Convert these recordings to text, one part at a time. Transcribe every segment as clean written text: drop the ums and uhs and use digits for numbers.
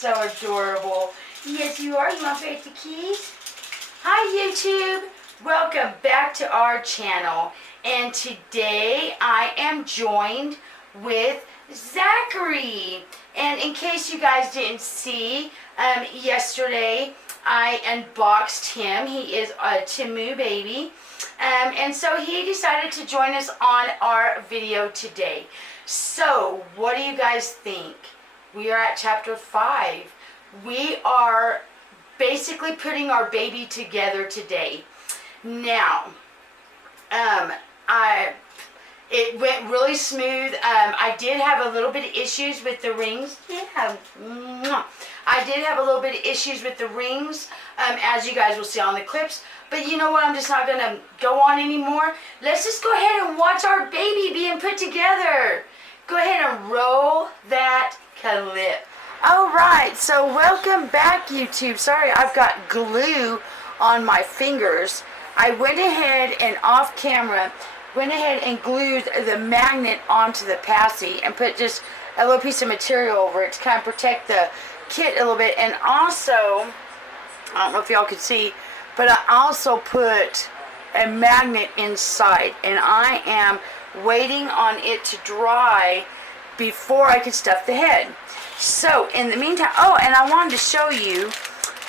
so adorable. Yes, you are. You want to play with the keys? Hi, YouTube. Welcome back to our channel. And today I am joined with Zachary. And in case you guys didn't see, yesterday I unboxed him. He is a Timu baby. And so he decided to join us on our video today. So, what do you guys think? We are at chapter 5. We are basically putting our baby together today. Now, it went really smooth. I did have a little bit of issues with the rings. Yeah. I did have a little bit of issues with the rings, as you guys will see on the clips. But you know what? I'm just not going to go on anymore. Let's just go ahead and watch our baby being put together. Go ahead and roll that clip. Alright, so welcome back, YouTube. Sorry, I've got glue on my fingers. I went ahead and off camera, went ahead and glued the magnet onto the passy and put just a little piece of material over it to kind of protect the kit a little bit. And also, I don't know if y'all could see, but I also put a magnet inside, and I am waiting on it to dry before I can stuff the head. So in the meantime, oh, and I wanted to show you,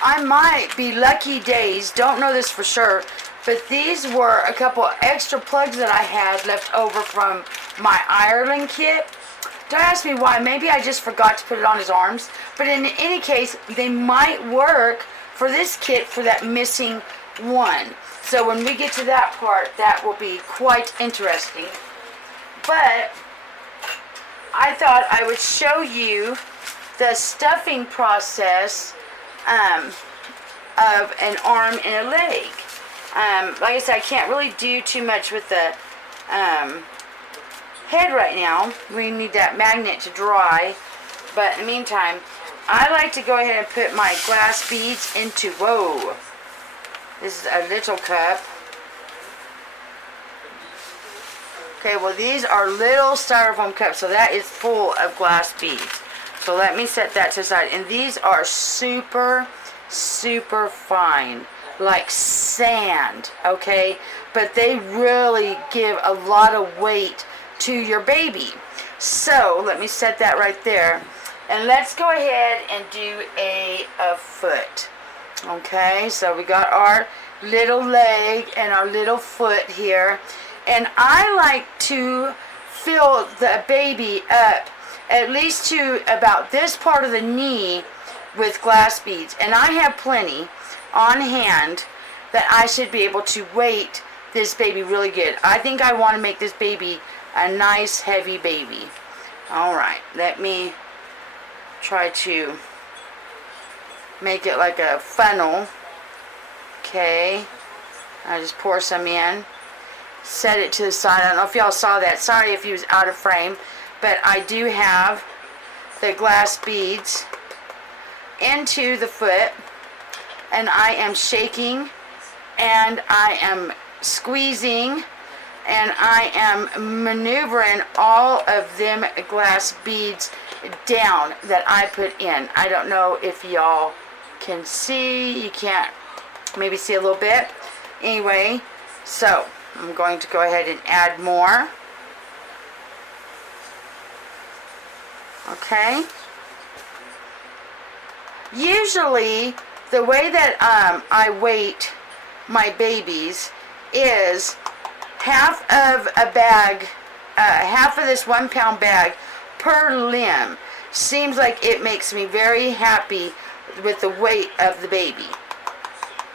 I might be lucky days, don't know this for sure, but these were a couple extra plugs that I had left over from my Ireland kit. Don't ask me why, maybe I just forgot to put it on his arms, but in any case, they might work for this kit for that missing one. So when we get to that part, that will be quite interesting. But I thought I would show you the stuffing process of an arm and a leg. Like I said, I can't really do too much with the head right now. We need that magnet to dry. But in the meantime, I like to go ahead and put my glass beads into, whoa, this is a little cup. Okay, well these are little styrofoam cups, so that is full of glass beads. So let me set that to the side. And these are super, super fine, like sand, okay? But they really give a lot of weight to your baby. So let me set that right there. And let's go ahead and do a foot. Okay, so we got our little leg and our little foot here. And I like to fill the baby up at least to about this part of the knee with glass beads. And I have plenty on hand that I should be able to weight this baby really good. I think I want to make this baby a nice heavy baby. Alright, let me try to make it like a funnel. Okay, I just pour some in. Set it to the side. I don't know if y'all saw that. Sorry if you was out of frame. But I do have the glass beads into the foot. And I am shaking. And I am squeezing. And I am maneuvering all of them glass beads down that I put in. I don't know if y'all can see. You can't maybe see a little bit. Anyway, so I'm going to go ahead and add more. Okay. Usually, the way that I weight my babies is half of a bag, half of this 1 pound bag per limb. Seems like it makes me very happy with the weight of the baby.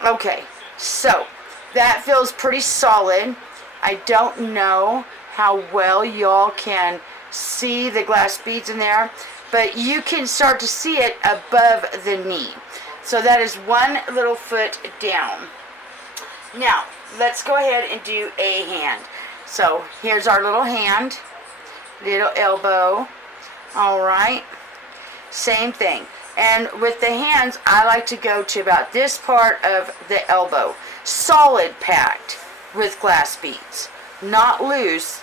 Okay, so that feels pretty solid. I don't know how well y'all can see the glass beads in there, but you can start to see it above the knee. So that is one little foot down. Now, let's go ahead and do a hand. So here's our little hand, little elbow. Alright, same thing. And with the hands, I like to go to about this part of the elbow. Solid packed with glass beads. Not loose.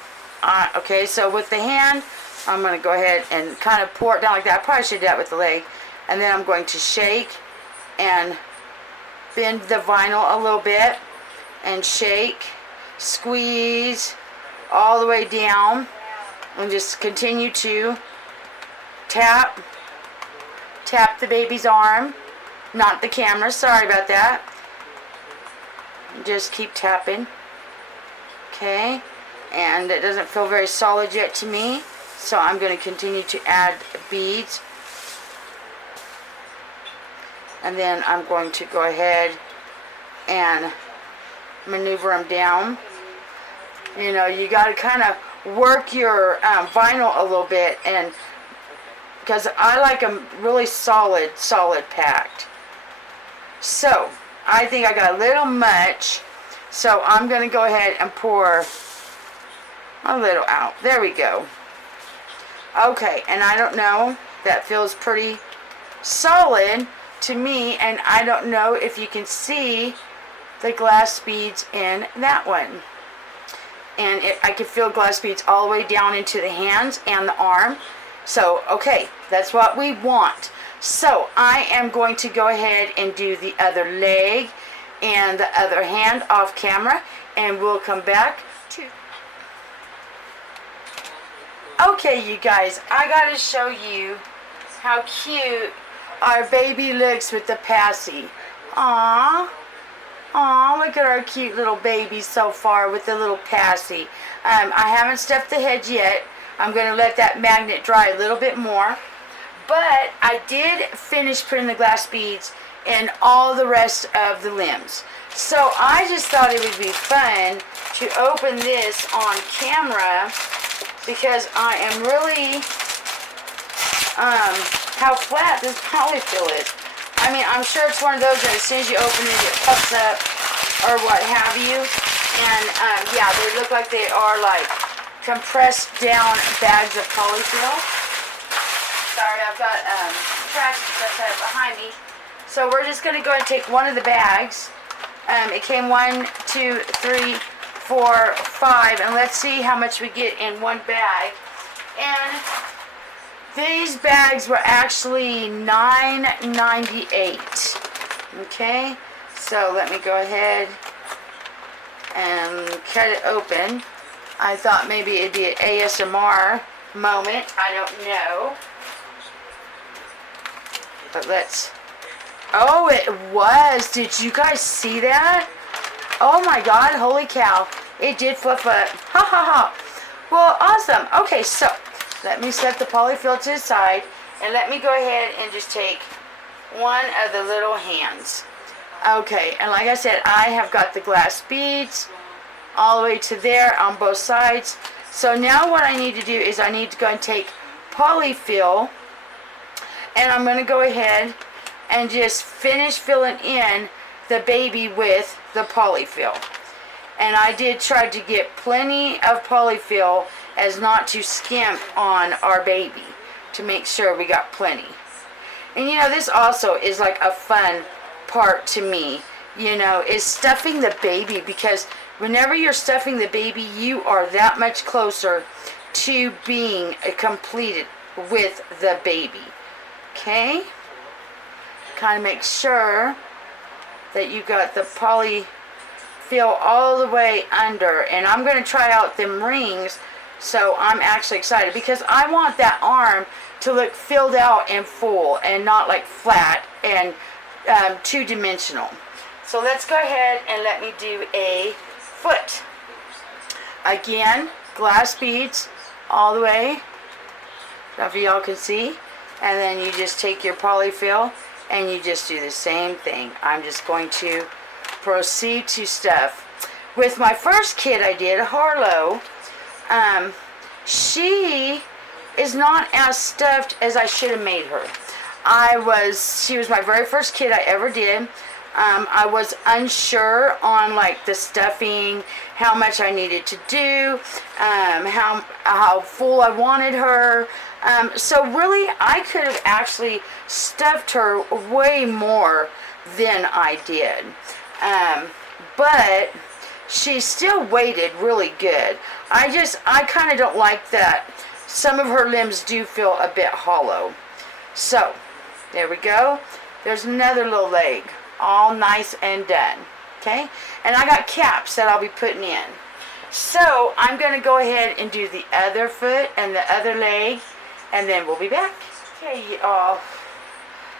Okay, so with the hand, I'm going to go ahead and kind of pour it down like that. I probably should do that with the leg. And then I'm going to shake and bend the vinyl a little bit and shake, squeeze all the way down, and just continue to tap the baby's arm, not the camera, sorry about that. Just keep tapping. Okay, and it doesn't feel very solid yet to me, so I'm going to continue to add beads. And then I'm going to go ahead and maneuver them down. You know, you got to kind of work your vinyl a little bit, and because I like them really solid packed. So I think I got a little much, so I'm going to go ahead and pour a little out. There we go. Okay, and I don't know, that feels pretty solid to me, and I don't know if you can see the glass beads in that one. And I can feel glass beads all the way down into the hands and the arm. So, okay, that's what we want. So, I am going to go ahead and do the other leg and the other hand off camera, and we'll come back to... Okay, you guys, I gotta show you how cute our baby looks with the passy. Aww. Aww, look at our cute little baby so far with the little passy. I haven't stuffed the head yet. I'm going to let that magnet dry a little bit more. But I did finish putting the glass beads in all the rest of the limbs. So I just thought it would be fun to open this on camera, because I am really... how flat this polyfill is. I mean, I'm sure it's one of those that as soon as you open it, it puffs up or what have you. And yeah, they look like they are like compressed down bags of polyfill. Sorry, I've got trash and stuff set up behind me. So we're just going to go and take one of the bags. It came 1, 2, 3, 4, 5, and let's see how much we get in one bag. And these bags were actually $9.98. Okay, so let me go ahead and cut it open. I thought maybe it'd be an ASMR moment. I don't know. But let's... Oh, it was. Did you guys see that? Oh my God, holy cow. It did flip up. Ha ha ha. Well, awesome. Okay, so... let me set the polyfill to the side, and let me go ahead and just take one of the little hands. Okay, and like I said, I have got the glass beads all the way to there on both sides. So now what I need to do is I need to go and take polyfill, and I'm going to go ahead and just finish filling in the baby with the polyfill. And I did try to get plenty of polyfill as not to skimp on our baby, to make sure we got plenty. And you know, this also is like a fun part to me, you know, is stuffing the baby, because whenever you're stuffing the baby, you are that much closer to being completed with the baby. Okay? Kind of make sure that you got the polyfill all the way under. And I'm going to try out them rings. So I'm actually excited, because I want that arm to look filled out and full and not like flat and two-dimensional. So let's go ahead and let me do a foot. Again, glass beads all the way. If y'all can see. And then you just take your polyfill and you just do the same thing. I'm just going to proceed to stuff. With my first kid I did, Harlow, she is not as stuffed as I should have made her. She was my very first kid I ever did. I was unsure on like the stuffing, how much I needed to do, how full I wanted her. So really, I could have actually stuffed her way more than I did. But she still weighted really good. I kind of don't like that. Some of her limbs do feel a bit hollow. So, There we go. There's another little leg, all nice and done. Okay, and I got caps that I'll be putting in. So I'm going to go ahead and do the other foot and the other leg, and then we'll be back. Okay, y'all.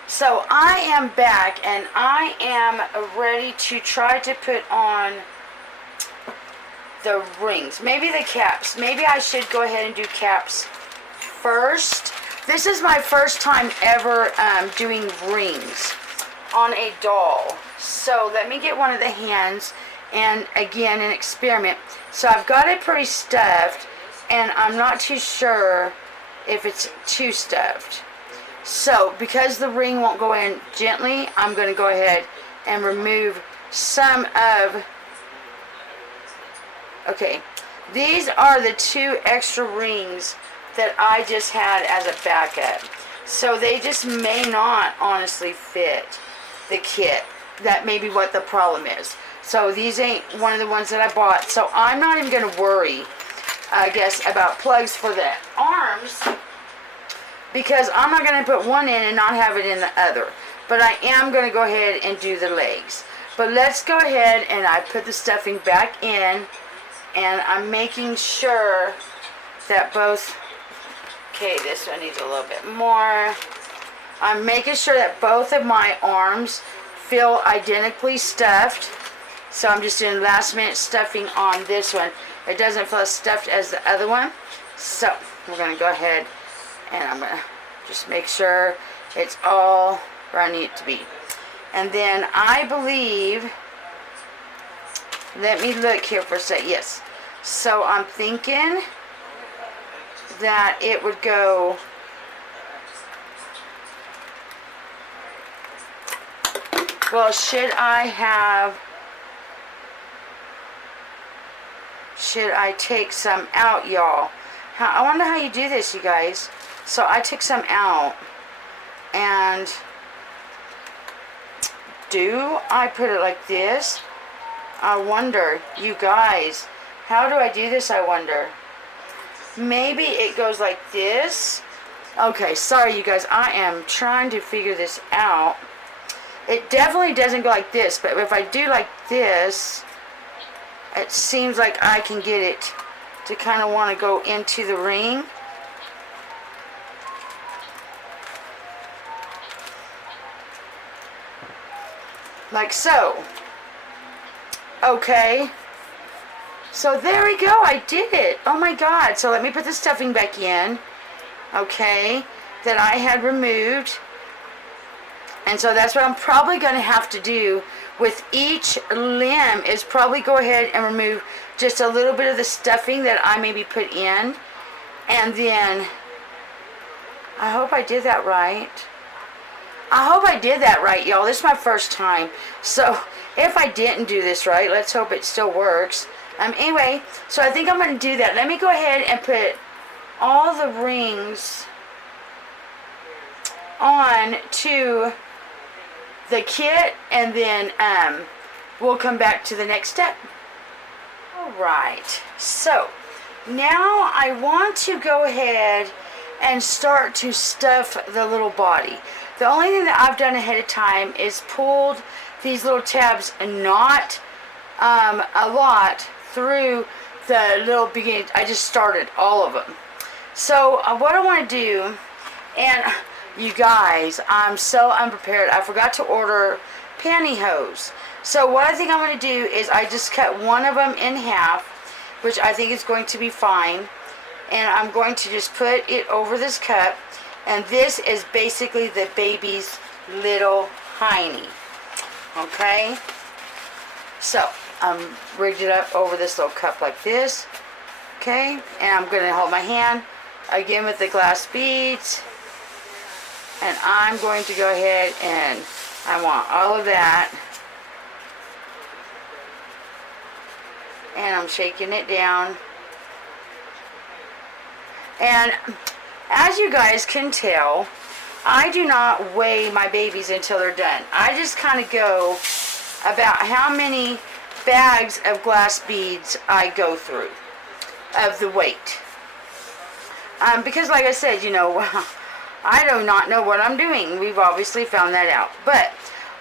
So I am back, and I am ready to try to put on the rings. Maybe the caps. Maybe I should go ahead and do caps first. This is my first time ever doing rings on a doll. So let me get one of the hands, and again, an experiment. So I've got it pretty stuffed, and I'm not too sure if it's too stuffed. So because the ring won't go in gently, I'm going to go ahead and remove some of... Okay, these are the 2 extra rings that I just had as a backup. So they just may not honestly fit the kit. That may be what the problem is. So these ain't one of the ones that I bought. So I'm not even going to worry, I guess, about plugs for the arms, because I'm not going to put one in and not have it in the other. But I am going to go ahead and do the legs. But let's go ahead, and I put the stuffing back in, and I'm making sure that both... Okay, this one needs a little bit more. I'm making sure that both of my arms feel identically stuffed. So I'm just doing last minute stuffing on this one. It doesn't feel as stuffed as the other one. So we're going to go ahead, and I'm going to just make sure it's all where I need it to be. And then I believe, let me look here for a sec. Yes. So I'm thinking that it would go... Well, should I take some out, y'all? I wonder how you do this, you guys. So I took some out, and do I put it like this? I wonder, you guys, how do I do this, I wonder? Maybe it goes like this. Okay, sorry, you guys. I am trying to figure this out. It definitely doesn't go like this, but if I do like this, it seems like I can get it to kind of want to go into the ring. Like so. Okay. So there we go. I did it. Oh my God. So let me put the stuffing back in. Okay. That I had removed. And so that's what I'm probably going to have to do with each limb, is probably go ahead and remove just a little bit of the stuffing that I maybe put in. And then, I hope I did that right. I hope I did that right, y'all. This is my first time. So if I didn't do this right, let's hope it still works. Anyway, so I think I'm going to do that. Let me go ahead and put all the rings on to the kit, and then we'll come back to the next step. Alright, so now I want to go ahead and start to stuff the little body. The only thing that I've done ahead of time is pulled these little tabs, not a lot, through the little beginning. I just started all of them. So what I want to do, and you guys, I'm so unprepared. I forgot to order pantyhose. So what I think I'm going to do is I just cut one of them in half, which I think is going to be fine. And I'm going to just put it over this cup. And this is basically the baby's little hiney. Okay? So, I'm rigged it up over this little cup like this. Okay? And I'm going to hold my hand again with the glass beads. And I'm going to go ahead and I want all of that. And I'm shaking it down. And as you guys can tell, I do not weigh my babies until they're done. I just kind of go about how many bags of glass beads I go through of the weight. Because like I said, you know, I do not know what I'm doing. We've obviously found that out. But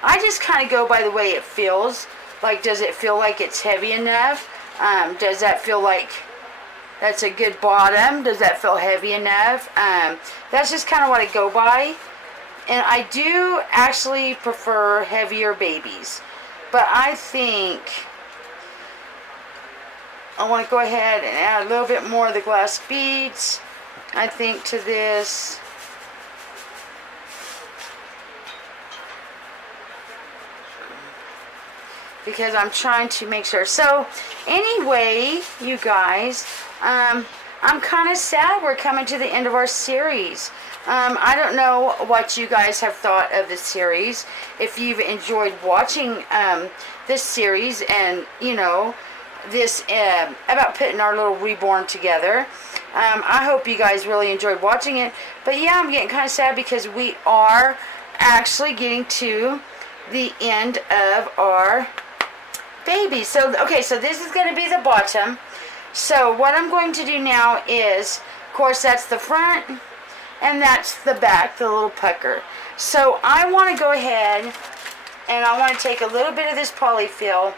I just kind of go by the way it feels. Like, does it feel like it's heavy enough? Does that feel like that's a good bottom? Does that feel heavy enough? That's just kind of what I go by. And I do actually prefer heavier babies. But I think I want to go ahead and add a little bit more of the glass beads, I think, to this. Because I'm trying to make sure. So, anyway, you guys, I'm kind of sad we're coming to the end of our series. I don't know what you guys have thought of this series. If you've enjoyed watching this series and, you know, this about putting our little reborn together. I hope you guys really enjoyed watching it. But yeah, I'm getting kind of sad because we are actually getting to the end of our baby. So, okay, so this is going to be the bottom. So what I'm going to do now is, of course, that's the front and that's the back, the little pucker. So I want to go ahead and I want to take a little bit of this polyfill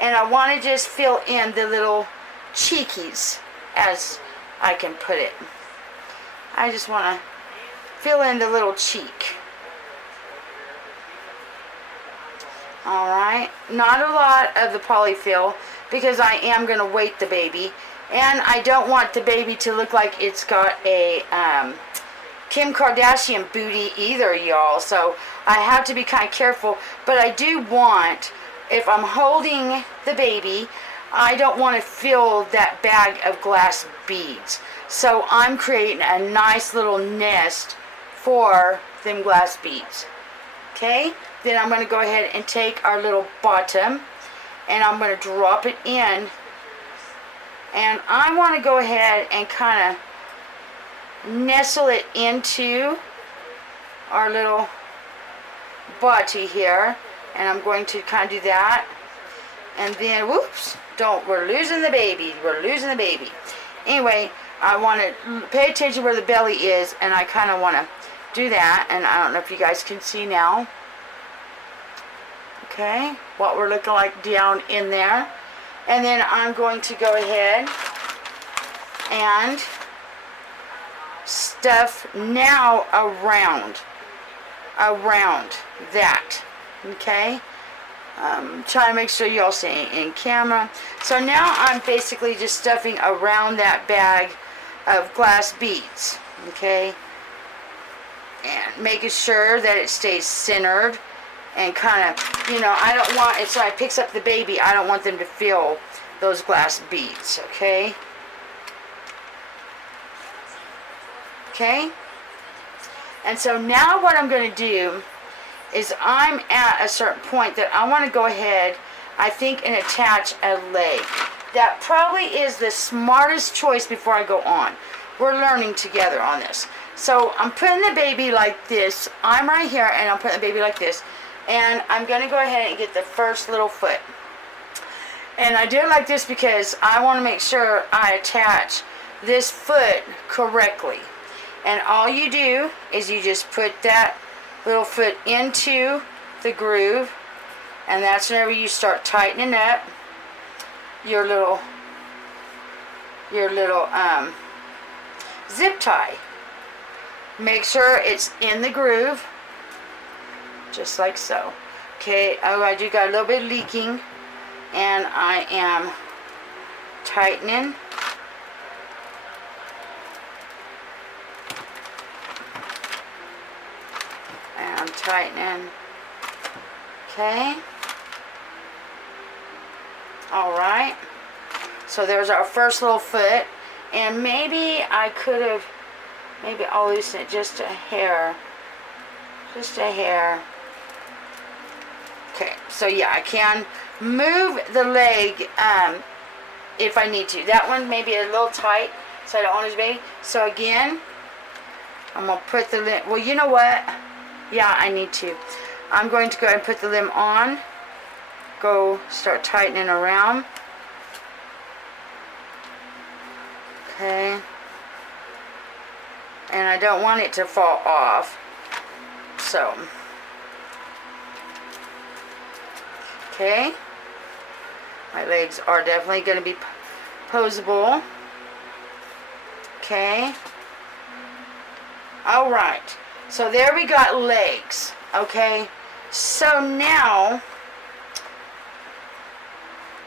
and I want to just fill in the little cheekies, as I can put it. I just want to fill in the little cheek. Alright, not a lot of the polyfill because I am going to weight the baby. And I don't want the baby to look like it's got a Kim Kardashian booty either, y'all. So I have to be kind of careful. But I do want, if I'm holding the baby, I don't want to fill that bag of glass beads. So I'm creating a nice little nest for them glass beads. Okay? Then I'm going to go ahead and take our little bottom and I'm going to drop it in. And I want to go ahead and kind of nestle it into our little body here. And I'm going to kind of do that. And then, whoops, we're losing the baby. We're losing the baby. Anyway, I want to pay attention where the belly is. And I kind of want to do that. And I don't know if you guys can see now. Okay, what we're looking like down in there. And then I'm going to go ahead and stuff now around that. Okay, trying to make sure y'all see it in camera. So now I'm basically just stuffing around that bag of glass beads. Okay, and making sure that it stays centered. And kind of, you know, I don't want it, so I picks up the baby, I don't want them to feel those glass beads, okay? Okay? And so now what I'm going to do is I'm at a certain point that I want to go ahead, I think, and attach a leg. That probably is the smartest choice before I go on. We're learning together on this. So I'm putting the baby like this. I'm right here, and I'm putting the baby like this. And I'm going to go ahead and get the first little foot. And I do it like this because I want to make sure I attach this foot correctly. And all you do is you just put that little foot into the groove. And that's whenever you start tightening up your little zip tie. Make sure it's in the groove. Just like so. Okay, I do got a little bit leaking, and I am tightening. And I'm tightening. Okay. Alright. So there's our first little foot. And maybe I could have, maybe I'll loosen it just a hair. Just a hair. Okay, so yeah, I can move the leg if I need to. That one may be a little tight, so I don't want it to be. So again, I'm going to put the limb, well, you know what? Yeah, I need to. I'm going to go ahead and put the limb on. Go start tightening around. Okay. And I don't want it to fall off. So, okay. My legs are definitely going to be posable. Okay. Alright. So there we got legs. Okay. So now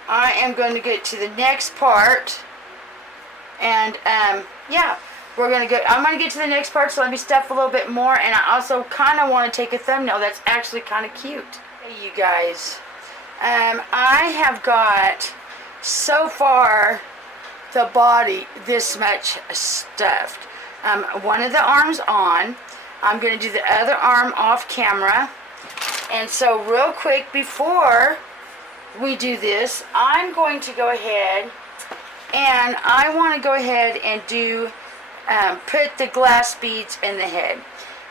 I am going to get to the next part. And yeah, we're going to go, I'm going to get to the next part, so let me stuff a little bit more. And I also kind of want to take a thumbnail that's actually kind of cute. Hey, you guys. I have got, so far, the body this much stuffed. One of the arms on. I'm going to do the other arm off camera. And so real quick before we do this, I'm going to go ahead and I want to go ahead and do put the glass beads in the head.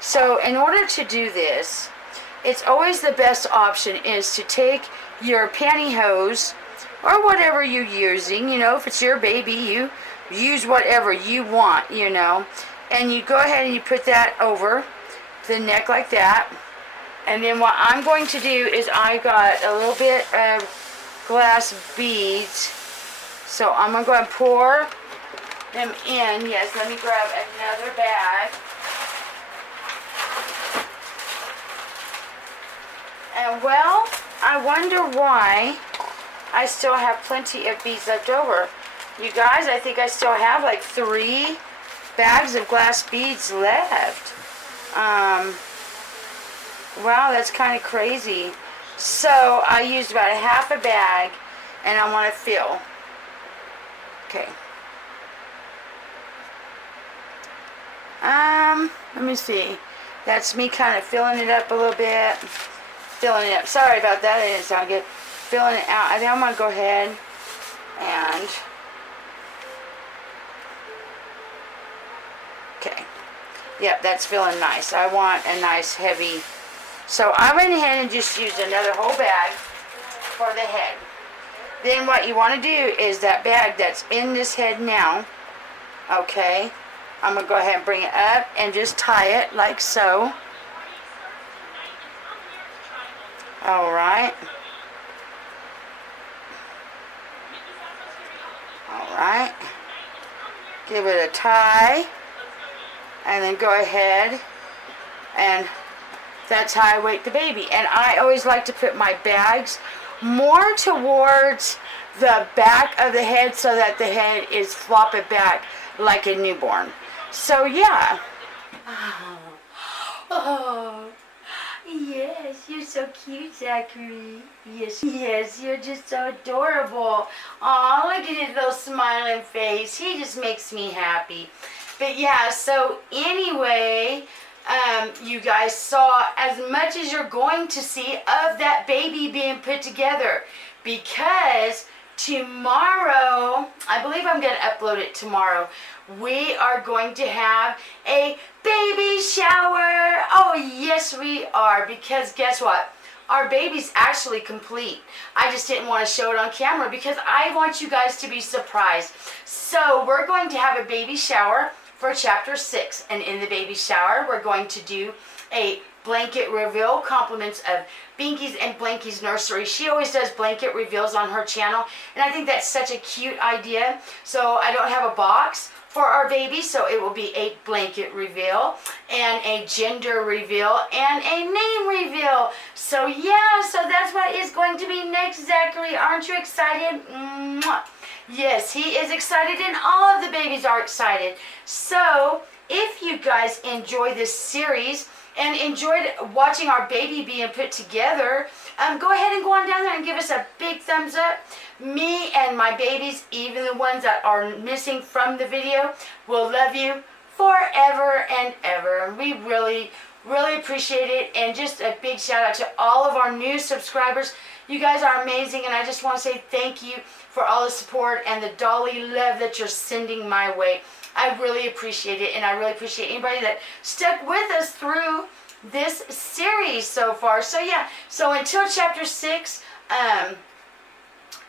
So in order to do this, it's always the best option is to take your pantyhose or whatever you're using, you know, if it's your baby, you use whatever you want, you know, and you go ahead and you put that over the neck like that. And then what I'm going to do is I got a little bit of glass beads, so I'm going to go ahead and pour them in. Yes, let me grab another bag. And well, I wonder why I still have plenty of beads left over. You guys, I think I still have like 3 bags of glass beads left. Wow, that's kind of crazy. So I used about a half a bag, and I want to fill. Okay. Let me see. That's me kind of filling it up a little bit. Filling it up. Sorry about that. It didn't sound good. Filling it out. I think I'm going to go ahead and... Okay. Yep, that's feeling nice. I want a nice heavy... So I went ahead and just used another whole bag for the head. Then what you want to do is that bag that's in this head now, okay, I'm going to go ahead and bring it up and just tie it like so. Alright. Alright. Give it a tie. And then go ahead and that's how I weight the baby. And I always like to put my bags more towards the back of the head so that the head is flopping back like a newborn. So yeah. Oh, yes, you're so cute, Zachary. Yes, you're just so adorable. Oh, look at his little smiling face. He just makes me happy. But yeah, so anyway, you guys saw as much as you're going to see of that baby being put together, because tomorrow, I believe I'm going to upload it tomorrow, we are going to have a baby shower. Oh yes we are, because guess what? Our baby's actually complete. I just didn't want to show it on camera because I want you guys to be surprised. So we're going to have a baby shower for chapter 6, and in the baby shower we're going to do a blanket reveal, compliments of Binky's and Blanky's nursery. She always does blanket reveals on her channel, and I think that's such a cute idea. So I don't have a box for our baby, so it will be a blanket reveal and a gender reveal and a name reveal. So yeah, so that's what is going to be next, Zachary. Aren't you excited? Mwah. Yes, he is excited, and all of the babies are excited. So if you guys enjoy this series and enjoyed watching our baby being put together, go ahead and go on down there and give us a big thumbs up. Me and my babies, even the ones that are missing from the video, will love you forever and ever. We really, really appreciate it. And just a big shout out to all of our new subscribers. You guys are amazing, and I just want to say thank you for all the support and the dolly love that you're sending my way. I really appreciate it, and I really appreciate anybody that stuck with us through this series so far. So yeah, so until chapter 6,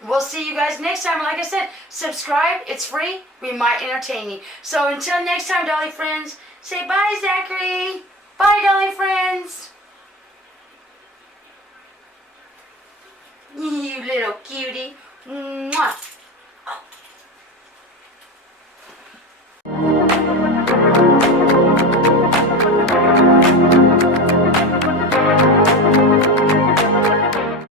we'll see you guys next time. Like I said, subscribe, it's free, we might entertain you. So until next time, dolly friends, Say bye, Zachary. Bye, darling friends. You little cutie. Mwah.